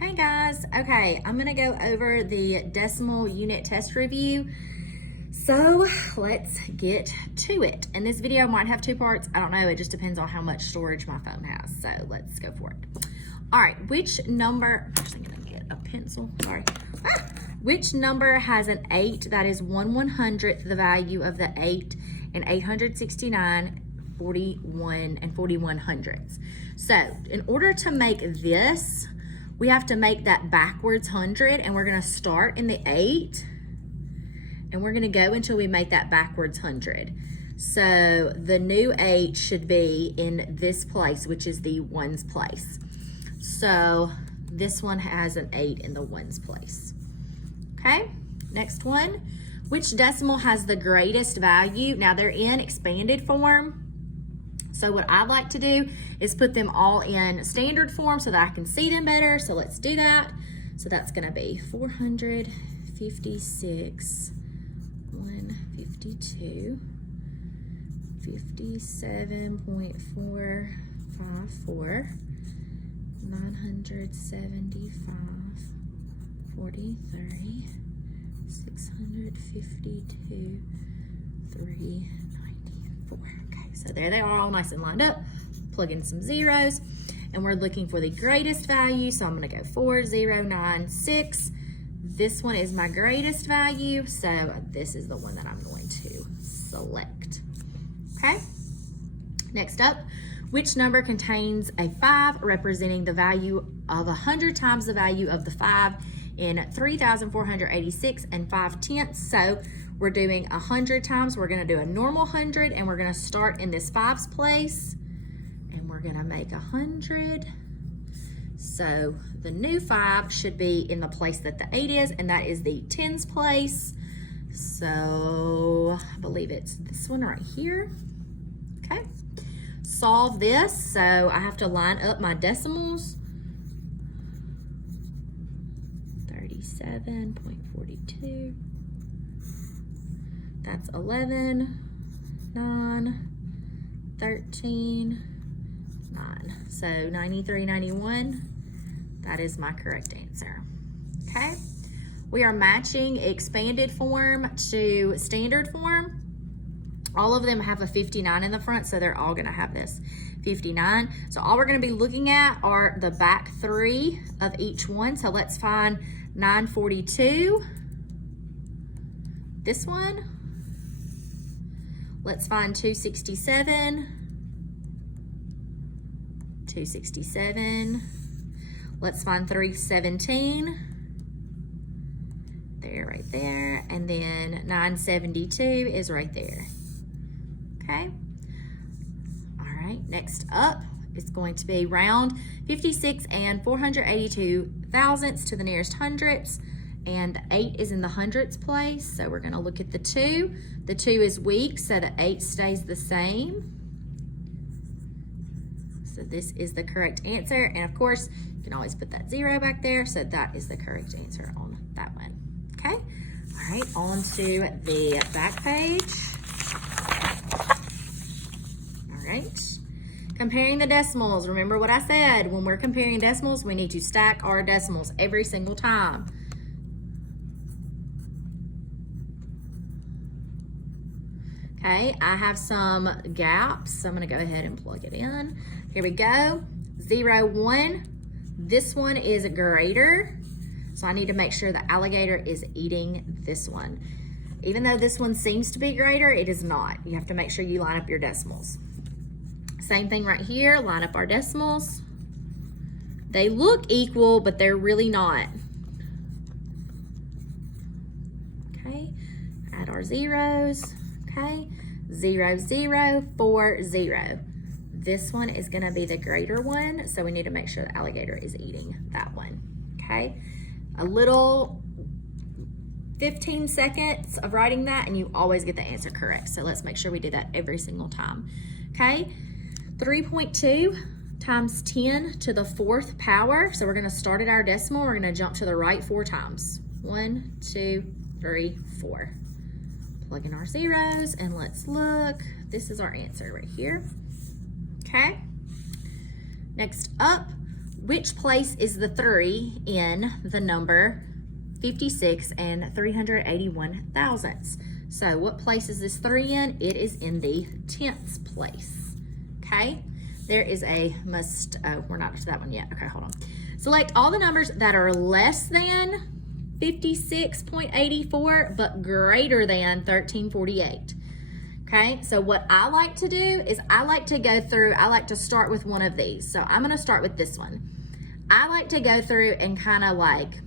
Hey guys, okay, I'm gonna go over the decimal unit test review. So let's get to it. And this video might have two parts. I don't know, it just depends on how much storage my phone has. So let's go for it. All right, which number, I'm gonna get a pencil, sorry. Which number has an 8 that is 1/100th the value of the 8 and 869, 41, and 41/100ths? So in order to make this, we have to make that backwards 100, and we're gonna start in the 8, and we're gonna go until we make that backwards 100. So the new 8 should be in this place, which is the ones place. So this one has an 8 in the ones place. Okay, next one. Which decimal has the greatest value? Now they're in expanded form. So what I like to do is put them all in standard form so that I can see them better. So let's do that. So that's gonna be 456, 152, 57.454, 975, 43, 652, 394. Okay, so there they are all nice and lined up. Plug in some zeros, and we're looking for the greatest value. So I'm gonna go 4096. This one is my greatest value, so this is the one that I'm going to select. Okay, next up, which number contains a 5 representing the value of 100 times the value of the 5 in 3,486 and 5/10? So we're doing 100 times. We're gonna do a normal 100, and we're gonna start in this 5's place, and we're gonna make 100. So the new 5 should be in the place that the 8 is, and that is the 10's place. So I believe it's this one right here. Okay, solve this. So I have to line up my decimals. 37.42. That's 11, 9, 13, 9. So 93.91. That is my correct answer. Okay. We are matching expanded form to standard form. All of them have a 59 in the front, so they're all gonna have this 59. So all we're gonna be looking at are the back 3 of each one. So let's find 942. This one. Let's find 267. 267. Let's find 317. There, right there. And then 972 is right there. Okay. All right, next up is going to be round 56 and 482 thousandths to the nearest hundredths, and 8 is in the hundredths place. So we're gonna look at the 2. The 2 is weak, so the 8 stays the same. So this is the correct answer. And of course, you can always put that 0 back there. So that is the correct answer on that one. Okay, all right, on to the back page. All right, comparing the decimals. Remember what I said, when we're comparing decimals, we need to stack our decimals every single time. Okay, I have some gaps, so I'm gonna go ahead and plug it in. Here we go, 0, 1. This one is greater, so I need to make sure the alligator is eating this one. Even though this one seems to be greater, it is not. You have to make sure you line up your decimals. Same thing right here, line up our decimals. They look equal, but they're really not. Okay, add our zeros. Okay, 0, 0, 4, 0. This one is gonna be the greater one, so we need to make sure the alligator is eating that one. Okay, a little 15 seconds of writing that, and you always get the answer correct. So let's make sure we do that every single time. Okay, 3.2 times 10 to the 4th power. So we're gonna start at our decimal. We're gonna jump to the right 4 times. 1, 2, 3, 4. Plug in our zeros, and let's look. This is our answer right here. Okay. Next up, which place is the 3 in the number 56 and 381 thousandths? So what place is this 3 in? It is in the tenths place, okay? There is a we're not to that one yet. Okay, hold on. Select all the numbers that are less than 56.84 but greater than 1348. Okay, so what I like to do is I like to start with one of these. So I'm gonna start with this one. I like to go through and kind of like,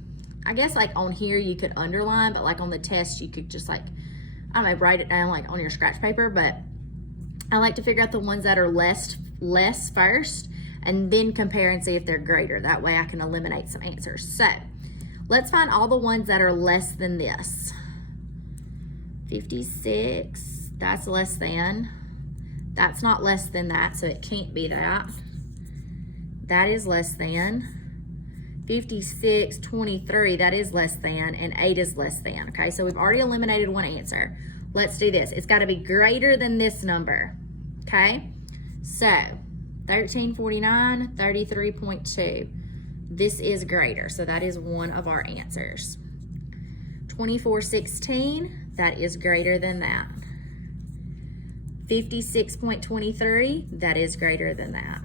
I guess like on here you could underline, but like on the test you could just like, I don't know, write it down like on your scratch paper, but I like to figure out the ones that are less first and then compare and see if they're greater. That way I can eliminate some answers. So let's find all the ones that are less than this. 56, that's less than. That's not less than that, so it can't be that. That is less than. 56, 23, that is less than, and 8 is less than, okay? So we've already eliminated one answer. Let's do this. It's gotta be greater than this number, okay? So 1349, 33.2. This is greater, so that is one of our answers. 2416, that is greater than that. 56.23, that is greater than that.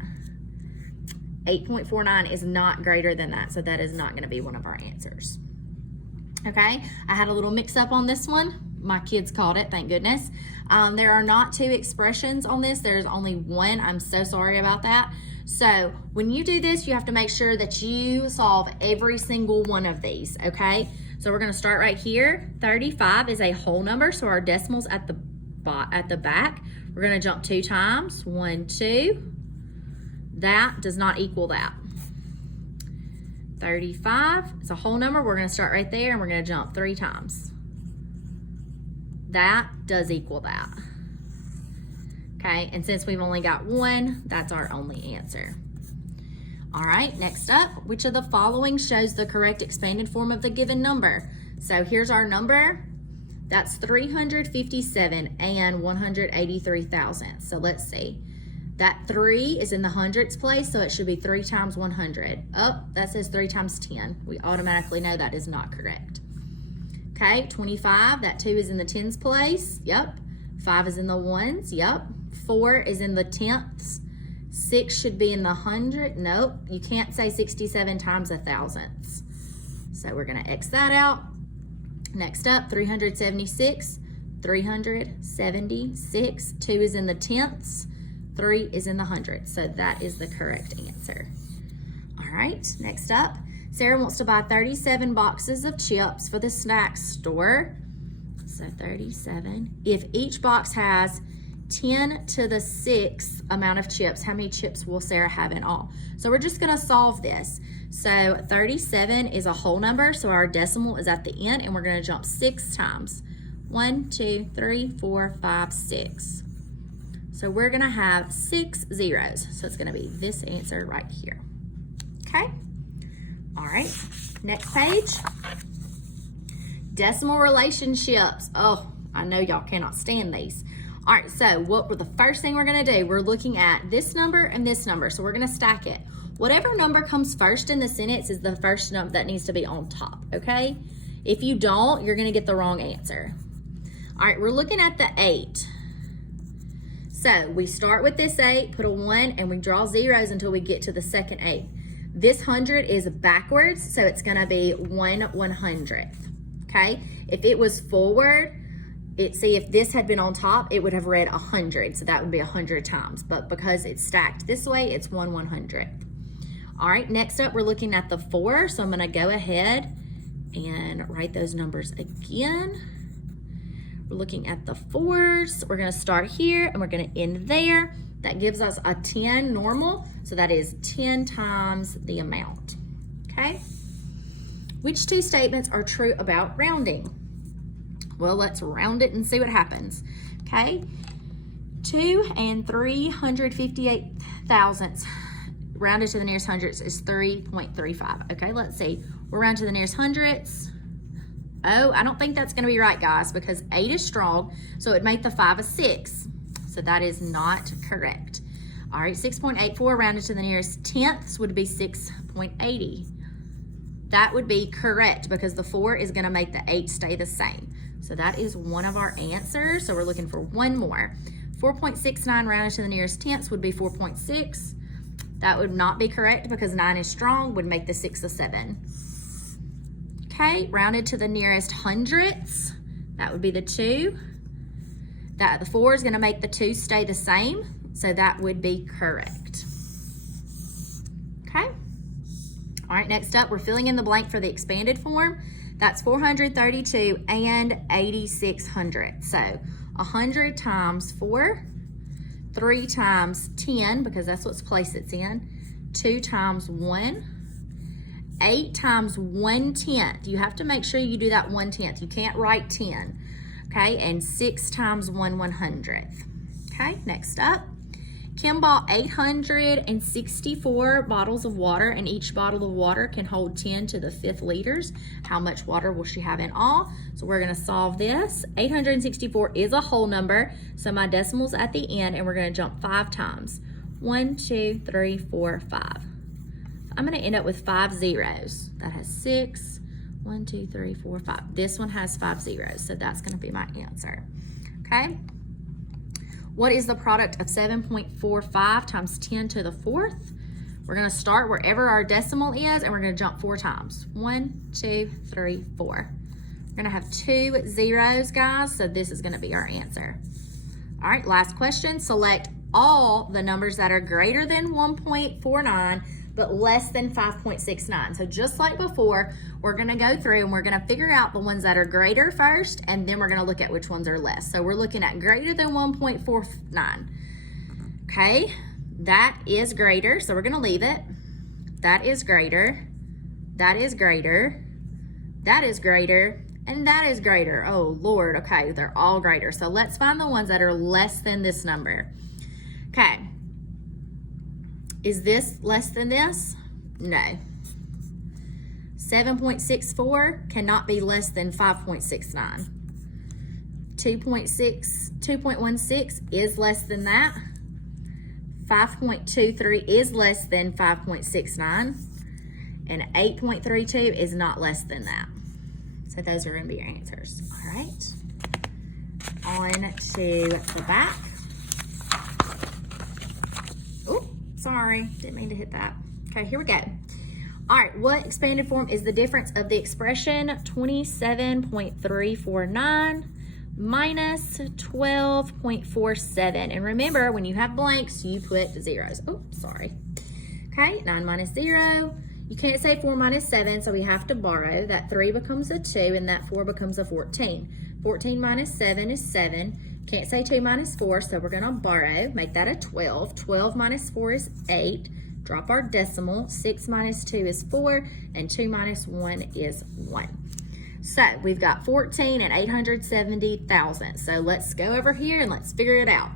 8.49 is not greater than that, so that is not going to be one of our answers. Okay, I had a little mix up on this one. My kids caught it, thank goodness. There are not 2 expressions on this. There's only one. I'm so sorry about that. So when you do this, you have to make sure that you solve every single one of these, okay? So we're going to start right here. 35 is a whole number, so our decimal's at the back. We're going to jump 2 times. 1, 2. That does not equal that. 35 is a whole number. We're going to start right there and we're going to jump 3 times. That does equal that. Okay, and since we've only got 1, that's our only answer. All right, next up, which of the following shows the correct expanded form of the given number? So here's our number. That's 357 and 183 thousandths. So let's see. That 3 is in the hundredths place, so it should be 3 times 100. Oh, that says 3 times 10. We automatically know that is not correct. Okay, 25, that 2 is in the tens place. Yep. 5 is in the ones. Yep. 4 is in the tenths. 6 should be in the hundred. Nope, you can't say 67 times a thousandths. So we're gonna X that out. Next up, 376, 376. 2 is in the tenths. 3 is in the hundredths, so that is the correct answer. All right, next up, Sarah wants to buy 37 boxes of chips for the snack store. So 37. If each box has 10 to the 6th amount of chips, how many chips will Sarah have in all? So we're just gonna solve this. So 37 is a whole number, so our decimal is at the end, and we're gonna jump 6 times. 1, 2, 3, 4, 5, 6. So we're gonna have 6 zeros. So it's gonna be this answer right here. Okay? All right, next page. Decimal relationships. Oh, I know y'all cannot stand these. All right, so the first thing we're gonna do, we're looking at this number and this number. So we're gonna stack it. Whatever number comes first in the sentence is the first number that needs to be on top, okay? If you don't, you're gonna get the wrong answer. All right, we're looking at the 8. So we start with this 8, put a 1, and we draw zeros until we get to the second 8. This 100 is backwards, so it's gonna be 1/100th, okay? If it was forward, see if this had been on top, it would have read 100, so that would be 100 times. But because it's stacked this way, it's 1/100th. All right, next up, we're looking at the 4, so I'm gonna go ahead and write those numbers again. We're looking at the 4s. We're gonna start here and we're gonna end there. That gives us a 10 normal, so that is 10 times the amount, okay? Which 2 statements are true about rounding? Well, let's round it and see what happens, okay? 2 and 358 thousandths rounded to the nearest hundredths is 3.35. Okay, let's see. We'll round to the nearest hundredths. Oh, I don't think that's gonna be right, guys, because 8 is strong, so it made the 5 a 6. So that is not correct. All right, 6.84 rounded to the nearest tenths would be 6.84. 2.80. That would be correct because the 4 is gonna make the 8 stay the same. So that is one of our answers. So we're looking for one more. 4.69 rounded to the nearest tenths would be 4.6. That would not be correct because 9 is strong, would make the 6 a 7. Okay, rounded to the nearest hundredths, that would be the 2. The 4 is gonna make the 2 stay the same, so that would be correct. Okay. All right, next up, we're filling in the blank for the expanded form. That's 432 and 8600. So 100 times 4, 3 times 10, because that's what place it's in, 2 times 1, 8 times 1/10. You have to make sure you do that 1/10. You can't write 10, okay? And 6 times 1/100th. Okay, next up. Kim bought 864 bottles of water, and each bottle of water can hold 10 to the 5th liters. How much water will she have in all? So we're gonna solve this. 864 is a whole number, so my decimal's at the end, and we're gonna jump 5 times. 1, 2, 3, 4, 5. I'm gonna end up with 5 zeros. That has 6, 1, 2, 3, 4, 5. This one has 5 zeros, so that's gonna be my answer, okay? What is the product of 7.45 times 10 to the 4th? We're gonna start wherever our decimal is, and we're gonna jump 4 times. 1, 2, 3, 4. We're gonna have 2 zeros, guys, so this is gonna be our answer. All right, last question. Select all the numbers that are greater than 1.49, but less than 5.69. So just like before, we're gonna go through and we're gonna figure out the ones that are greater first, and then we're gonna look at which ones are less. So we're looking at greater than 1.49. Okay, that is greater, so we're gonna leave it. That is greater, that is greater, that is greater, and that is greater. Oh Lord, okay, they're all greater. So let's find the ones that are less than this number. Okay. Is this less than this? No. 7.64 cannot be less than 5.69. 2.16 is less than that. 5.23 is less than 5.69. And 8.32 is not less than that. So those are going to be your answers. All right. On to the back. Sorry, didn't mean to hit that. Okay, here we go. All right, what expanded form is the difference of the expression 27.349 minus 12.47? And remember, when you have blanks, you put zeros. Oh, sorry. Okay, 9 minus 0. You can't say 4 minus 7, so we have to borrow. That 3 becomes a 2, and that 4 becomes a 14. 14 minus 7 is 7. Can't say 2 minus 4, so we're gonna borrow, make that a 12. 12 minus 4 is 8. Drop our decimal. 6 minus 2 is 4, and 2 minus 1 is 1. So we've got 14 and 870,000. So let's go over here and let's figure it out.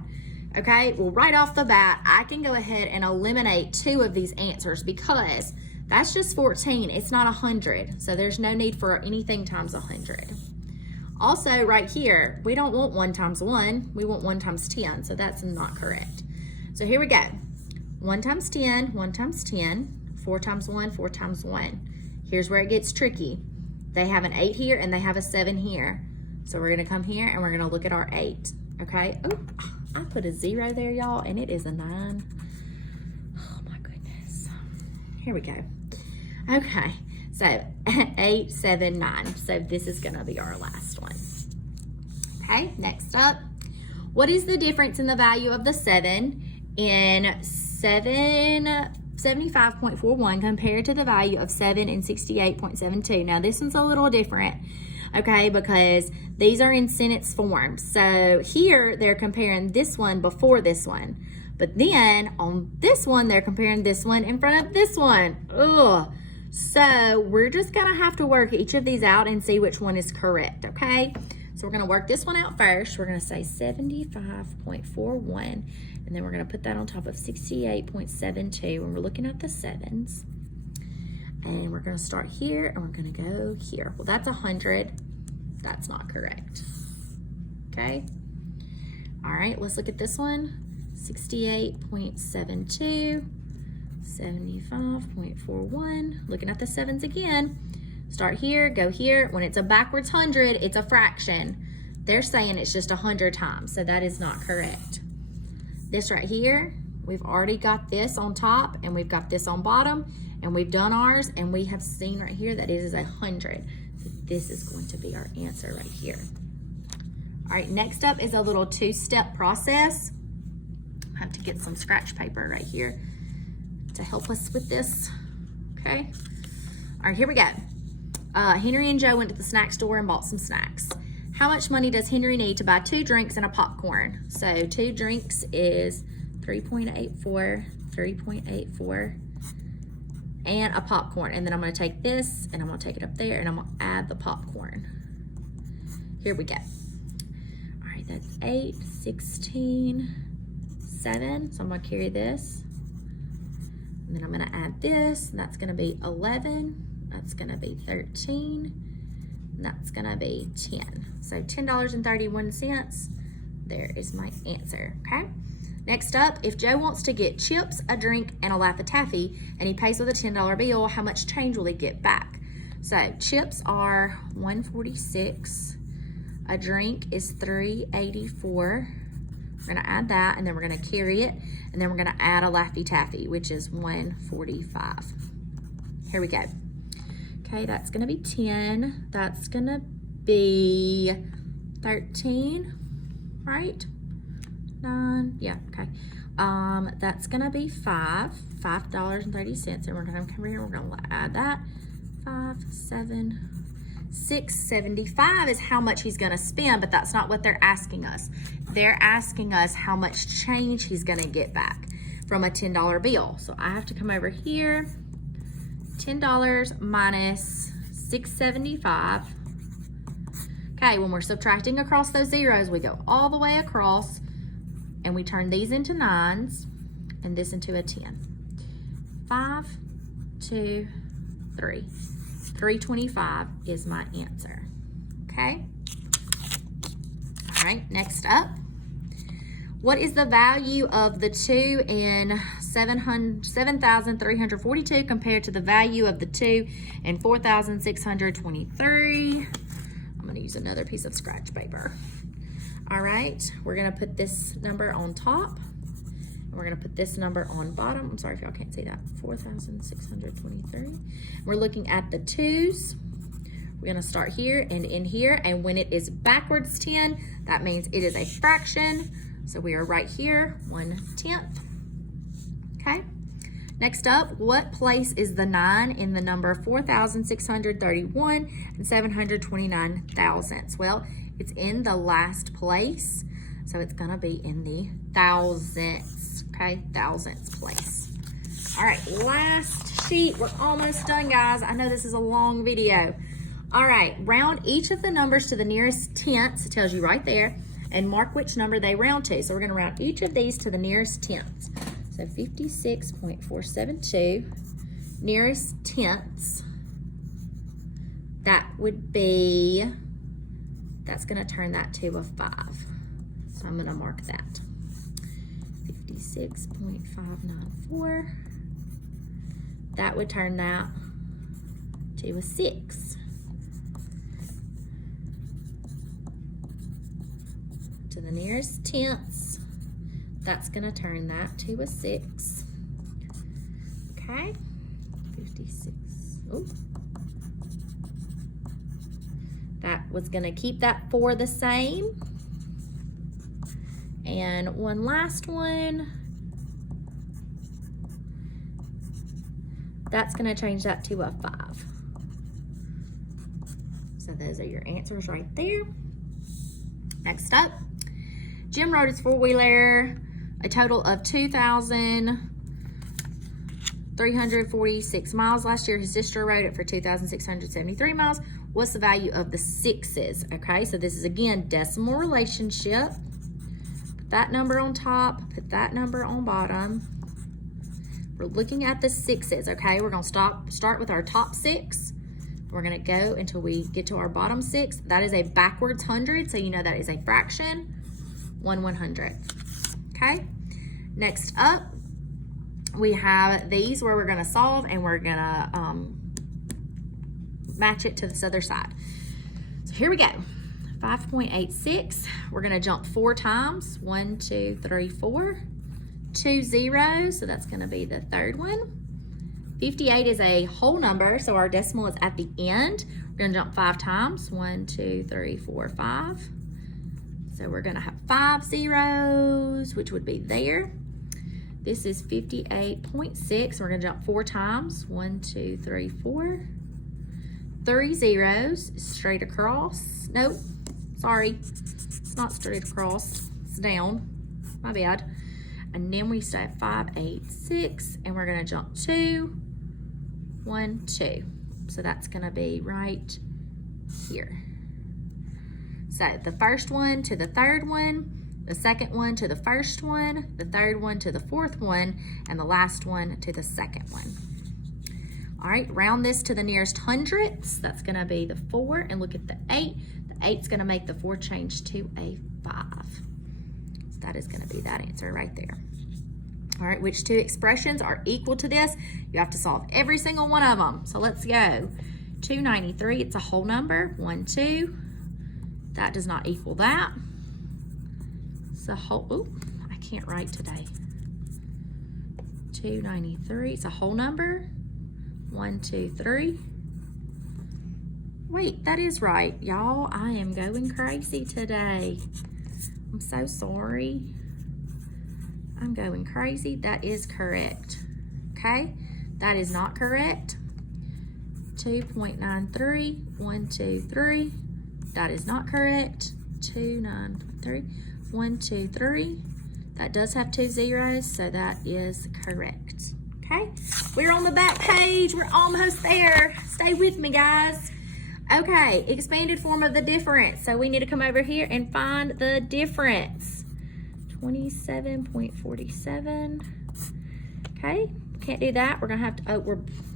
Okay, well, right off the bat, I can go ahead and eliminate 2 of these answers because that's just 14. It's not 100, so there's no need for anything times 100. Also, right here, we don't want 1 times 1. We want 1 times 10, so that's not correct. So here we go. 1 times 10, 1 times 10, 4 times 1, 4 times 1. Here's where it gets tricky. They have an 8 here, and they have a 7 here. So we're going to come here, and we're going to look at our 8, okay? Oh, I put a 0 there, y'all, and it is a 9. Oh, my goodness. Here we go. Okay. So 8, 7, 9. So this is gonna be our last one. Okay, next up. What is the difference in the value of the 7 in 75.41 compared to the value of 7 in 68.72? Now this one's a little different, okay, because these are in sentence form. So here they're comparing this one before this one. But then on this one, they're comparing this one in front of this one. Ugh. So we're just gonna have to work each of these out and see which one is correct, okay? So we're gonna work this one out first. We're gonna say 75.41, and then we're gonna put that on top of 68.72, and we're looking at the 7s. And we're gonna start here, and we're gonna go here. Well, that's 100. That's not correct, okay? All right, let's look at this one. 68.72 75.41. Looking at the sevens again. Start here, go here. When it's a backwards 100, it's a fraction. They're saying it's just 100 times, so that is not correct. This right here, we've already got this on top and we've got this on bottom, and we've done ours, and we have seen right here that it is 100. So this is going to be our answer right here. All right, next up is a little two-step process. I have to get some scratch paper right here to help us with this, okay? All right, here we go. Henry and Joe went to the snack store and bought some snacks. How much money does Henry need to buy 2 drinks and a popcorn? So 2 drinks is 3.84, 3.84, and a popcorn. And then I'm gonna take this and I'm gonna take it up there and I'm gonna add the popcorn. Here we go. All right, that's 8, 16, 7. So I'm gonna carry this. And then I'm gonna add this, and that's gonna be 11. That's gonna be 13. And that's gonna be 10. So $10.31. There is my answer, okay? Next up, if Joe wants to get chips, a drink, and a Laffy Taffy, and he pays with a $10 bill, how much change will he get back? So chips are $1.46. A drink is $3.84. We're gonna add that, and then we're gonna carry it, and then we're gonna add a Laffy Taffy, which is $1.45. Here we go. Okay, that's gonna be 10. That's gonna be 13, right? 9, yeah, okay. That's gonna be $5.30, and we're gonna come here, we're gonna add that. 5, 7, $6.75 is how much he's gonna spend, but that's not what they're asking us. They're asking us how much change he's gonna get back from a $10 bill. So I have to come over here, $10 minus $6.75. Okay, when we're subtracting across those zeros, we go all the way across and we turn these into 9s and this into a 10. 5, 2, 3. 325 is my answer, okay? All right, next up. What is the value of the 2 in 7,342 compared to the value of the 2 in 4,623? I'm gonna use another piece of scratch paper. All right, we're gonna put this number on top. And we're gonna put this number on bottom. I'm sorry if y'all can't see that. 4,623. We're looking at the 2's. We're gonna start here and in here, and when it is backwards 10, that means it is a fraction. So we are right here, 1/10. Okay. Next up, what place is the 9 in the number 4,631 and 729 thousandths? Well, it's in the last place, so it's gonna be in the thousandths, okay? Thousandths place. All right, last sheet. We're almost done, guys. I know this is a long video. All right, round each of the numbers to the nearest tenths. It tells you right there, and mark which number they round to. So we're gonna round each of these to the nearest tenths. So 56.472, nearest tenths, that would be, that's gonna turn that to a 5. So I'm gonna mark that. 56.594, that would turn that to a 6. To the nearest tenths, that's gonna turn that to a 6. Okay, 56, oh. That was gonna keep that 4 the same. And one last one. That's gonna change that to a 5. So those are your answers right there. Next up, Jim rode his 4-wheeler a total of 2,346 miles last year. His sister rode it for 2,673 miles. What's the value of the 6's? Okay, so this is again decimal relationship. Put that number on top, put that number on bottom. We're looking at the 6's, okay? We're gonna start with our top 6. We're gonna go until we get to our bottom 6. That is a backwards 100, so you know that is a fraction. 1/100. Okay, next up, we have these where we're gonna solve and we're gonna match it to this other side. So here we go. 5.86, we're gonna jump 4 times. 1, 2, 3, 4. 2 zeros, so that's gonna be the third one. 58 is a whole number, so our decimal is at the end. We're gonna jump 5 times. 1, 2, 3, 4, 5. So we're gonna have 5 zeros, which would be there. This is 58.6. We're gonna jump 4 times. 1, 2, 3, 4. 3 zeros straight across. Nope, sorry, it's not straight across, it's down, my bad. And then we stay at 5, 8, 6, and we're gonna jump 2, 1, 2. So that's gonna be right here. So the first one to the third one, the second one to the first one, the third one to the fourth one, and the last one to the second one. All right, round this to the nearest hundredths. That's gonna be the 4, and look at the 8. The 8's gonna make the 4 change to a 5. So that is gonna be that answer right there. All right, which 2 expressions are equal to this? You have to solve every single one of them. So let's go. 293, it's a whole number. 1, 2. That does not equal that. It's a whole, ooh, I can't write today. 293, it's a whole number. 1, 2, 3. Wait, that is right, y'all. I am going crazy today. I'm so sorry. I'm going crazy. That is correct. Okay, that is not correct. 2.93. 1, 2, 3. That is not correct. 293. 1, 2, 3. That does have 2 zeros, so that is correct. Okay, we're on the back page. We're almost there. Stay with me, guys. Okay, expanded form of the difference. So we need to come over here and find the difference. 27.47. Okay, can't do that. We're gonna have to, oh,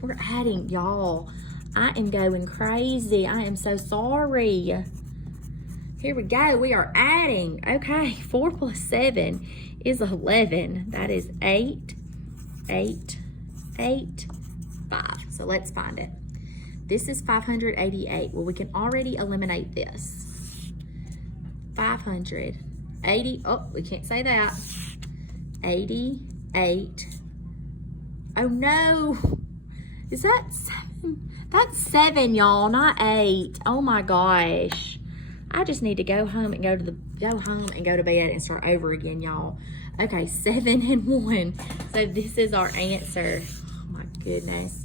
we're adding, y'all. I am going crazy. I am so sorry. Here we go, we are adding. Okay, 4 plus 7 is 11. That is 8, 8, 8, 5. So let's find it. This is 588. Well, we can already eliminate this. 580, oh, we can't say that. 88. Oh no, is that 7? That's 7, y'all, not 8. Oh my gosh. I just need to go home and go to bed and start over again, y'all. Okay, 7 and 1. So this is our answer. Oh my goodness.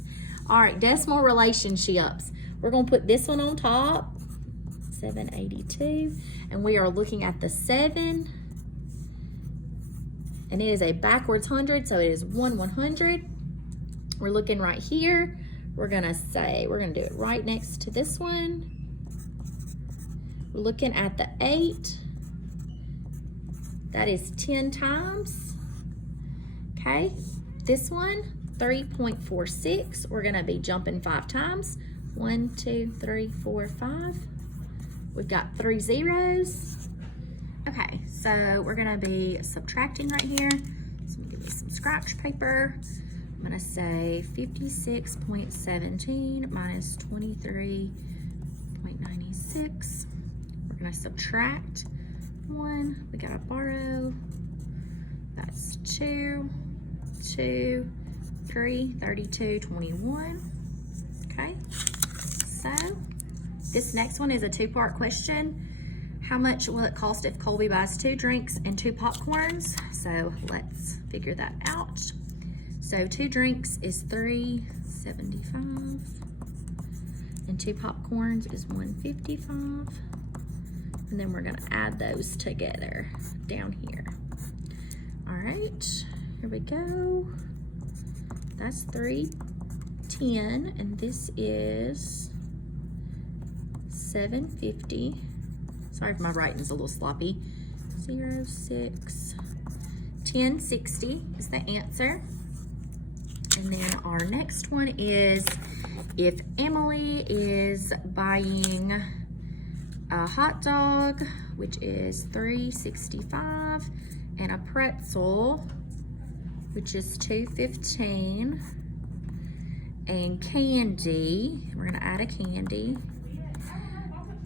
All right, decimal relationships. We're gonna put this one on top, 782, and we are looking at the 7, and it is a backwards 100, so it is 1 100. We're looking right here. We're gonna do it right next to this one. We're looking at the 8. That is 10 times. Okay, this one, 3.46. We're gonna be jumping 5 times. 1, 2, 3, 4, 5. We've got 3 zeros. Okay, so we're gonna be subtracting right here. So I'm gonna give me some scratch paper. I'm gonna say 56.17 minus 23.96. We're gonna subtract 1. We gotta borrow. That's 2, 2, 3, 32, 21. Okay, so this next one is a 2-part question. How much will it cost if Colby buys 2 drinks and 2 popcorns? So let's figure that out. So 2 drinks is $3.75 and 2 popcorns is $1.55. And then we're gonna add those together down here. All right, here we go. That's $3.10, and this is $7.50. Sorry if my writing's a little sloppy. 06, $10.60 is the answer. And then our next one is if Emily is buying a hot dog, which is $3.65, and a pretzel, which is $2.15. And candy, we're gonna add a candy.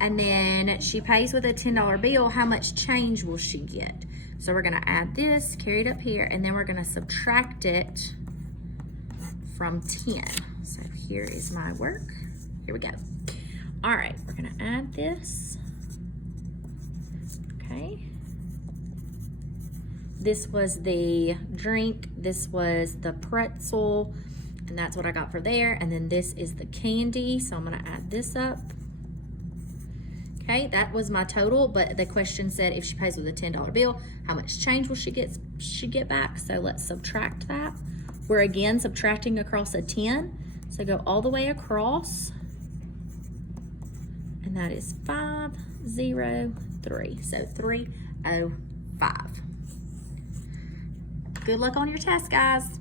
And then she pays with a $10 bill. How much change will she get? So we're gonna add this, carry it up here, and then we're gonna subtract it from 10. So here is my work. Here we go. All right, we're gonna add this. Okay. This was the drink, this was the pretzel, and that's what I got for there. And then this is the candy, so I'm gonna add this up. Okay, that was my total, but the question said if she pays with a $10 bill, how much change will she get back? So let's subtract that. We're again subtracting across a 10. So go all the way across. And that is 503. So 305. Good luck on your test, guys.